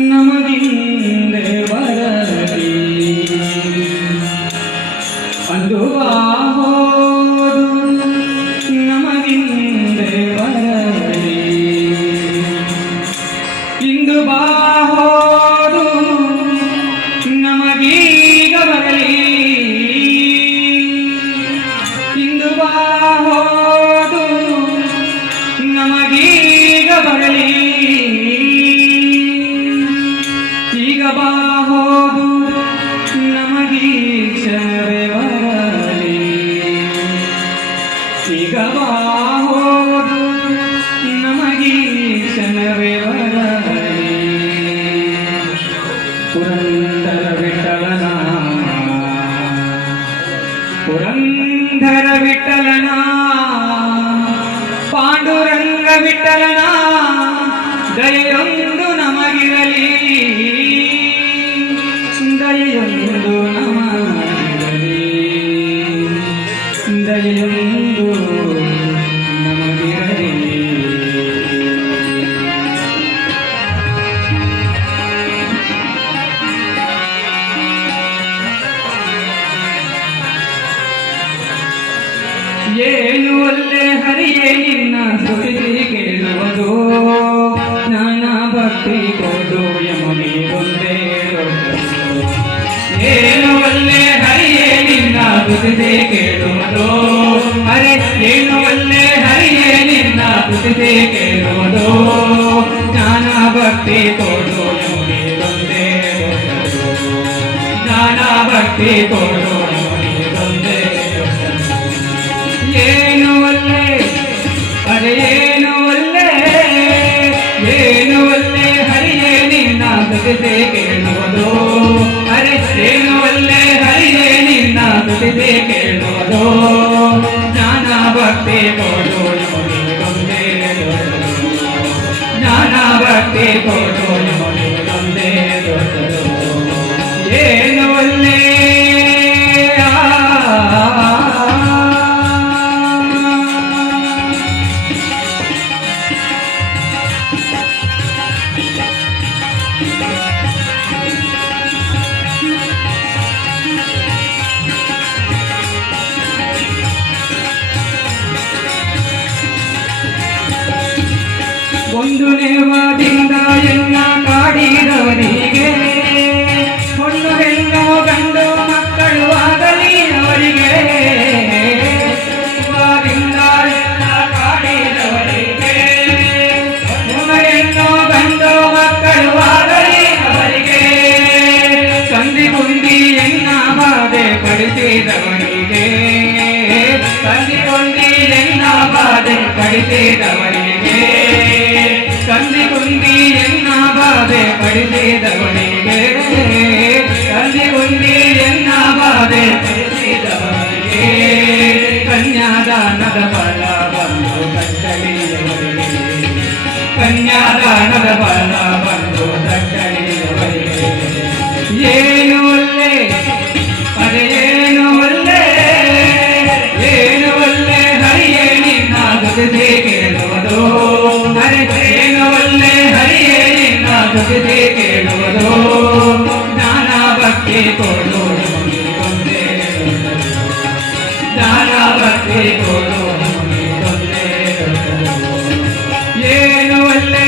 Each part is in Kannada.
ನಮಗಿಂದೆ ಬರಲಿ ಅಂದು ಹೋದು ನಮಗಿಂದೆ ಬರಲಿ ಇಂದು ಹೋದು ನಮಗೀಗ ಬರಲಿ ಇಂದು ಹೋದು ನಮಗೀಗ ಬರಲಿ ಈಗ ಹೋದು ನಮಗೀ ಕ್ಷಣವೇ ಬರಲಿ ಈಗ ಹೋದು ನಮಗೀ ಕ್ಷಣವೇ ಬರಲಿ ಪುರಂದರ ವಿಠಲನ ಪುರಂದರ ವಿಠಲನ ಪಾಂಡುರಂಗ ವಿಠಲನ ದಯೆಯೊಂದು ನಮಗಿರಲಿ ದಯೆಯೊಂದು ನಮಗಿರಲಿ ದಯೆಯೊಂದು ನಮಗಿರಲಿ ಏನು ಒಲ್ಲೆ ಹರಿಯೇ ನಿನ್ನ ಸ್ತುತಿ ಕೇಳುವುದು ನಾನಾ ಭಕ್ತಿ ಕೊಡು ಯಮುನಿ ಒಂದೇ ಏನು ಒಲ್ಲೆ ಹರಿಯೇ ನಿನ್ನ ಸ್ತುತಿ ಕೇಳುವುದು ಅರೆ ಏನು ಒಲ್ಲೆ ಹರಿಯೇ ನಿನ್ನ ಸ್ತುತಿ ಕೇಳುವುದು ನಾನಾ ಭಕ್ತಿ ಕೊಡು ಯಮುನಿ ಒಂದೇ ನಾನಾ ಭಕ್ತಿ ಕೊಡು ಯಮುನಿ ಒಂದೇ ಏನು ಒಲ್ಲೆ ಅರೆ ಏನು ಒಲ್ಲೆ ಹರಿಯೇ ನಿನ್ನ ಸ್ತುತಿ ಕೇಳುವುದು ಅರೆ ಏನು ಒಲ್ಲೆ ಹರಿಯೇ ನಿನ್ನ ಸ್ತುತಿ ಕೇಳುವುದು ನಾನಾ ಭಕ್ತಿ ಕೊಡು ಯಮುನಿ ಒಂದೇ ನಾನಾ ಭಕ್ತಿ ಕೊಡು ಯಮುನಿ ಒಂದೇ ಏನು ಒಲ್ಲೆ ಒಂದು ನೇಮದಿಂದ ಎನ್ನ ಕಾಡಿದವರಿಗೆ ಹೊಣ್ಣು ಹೆಣ್ಣು ಗಂಡು ಮಕ್ಕಳು ಆಗಲಿ ಅವರಿಗೆ ದಿಂದ ಎನ್ನ ಕಾಡಿದವರಿಗೆ ಹೊಣ್ಣು ಹೆಣ್ಣು ಗಂಡು ಮಕ್ಕಳು ಆಗಲಿ ಅವರಿಗೆ ಸಂಧಿ ಕುಂದಿ ಎನ್ನ ಬಾಧೆ ಪಡಿಸಿದವರಿಗೆ ಸಂಧಿ ಕುಂದಿ ಎನ್ನ ಬಾಧೆ ಪಡಿಸಿದವರಿಗೆ ಕಂದಿ ಕುಂದಿ ಎನ್ನ ಬಾಧೆ ಪಡಿಸಿದವನಿಗೆ ಕಂದಿ ಕುಂದಿ ಎನ್ನ ಬಾಧೆ ಪಡಿಸಿದವನಿಗೆ ಕನ್ಯಾದಾನದ ಫಲ ಬಂದು ತಟ್ಟಲಿಯವರಿಗೆ ಕನ್ಯಾದಾನದ ಫಲ ಬಂದು ತಟ್ಟಲಿಯವರಿಗೆ ಏನು ಒಲ್ಲೆ ಅರೆ ಏನು ಒಲ್ಲೆ ಹರಿಯೇ ನಿನ್ನ ಸ್ತುತಿ ಕೇಳುವುದು ಅರೆ ಏನು ಒಲ್ಲೆ ಹರಿಯೇ ನಿನ್ನ ಸ್ತುತಿ ಕೇಳುವುದು ನಾನಾ ಭಕ್ತಿ ಕೊಡು ಯಮುನಿ ಒಂದೇ ನಾನಾ ಭಕ್ತಿ ಕೊಡು ಯಮುನಿ ಒಂದೇ ಏನು ಒಲ್ಲೆ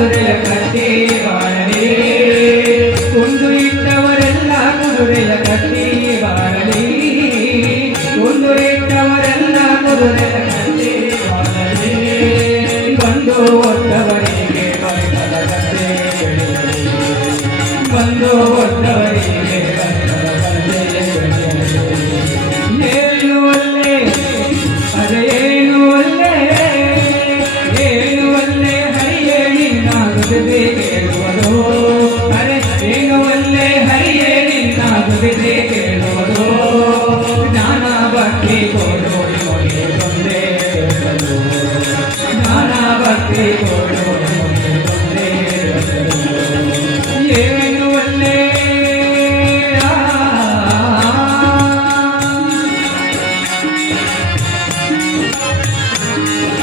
ಕುದುರೆಯ ಕಟ್ಟಿ ಬಾಳಲಿ ಕುಂದು ಇಟ್ಟವರೆಲ್ಲ ಕುದುರೆಯ ಕಟ್ಟಿ ಬಾಳಲಿ ಕುಂದು ಇಟ್ಟವರೆಲ್ಲ ಕುದುರೆಯ ಕಟ್ಟಿ ಬಾಳಲಿ ಬಂದು ಒತ್ತವರಿಗೆ ಬಳಿಕದ ಕಥೆ ಬಂದು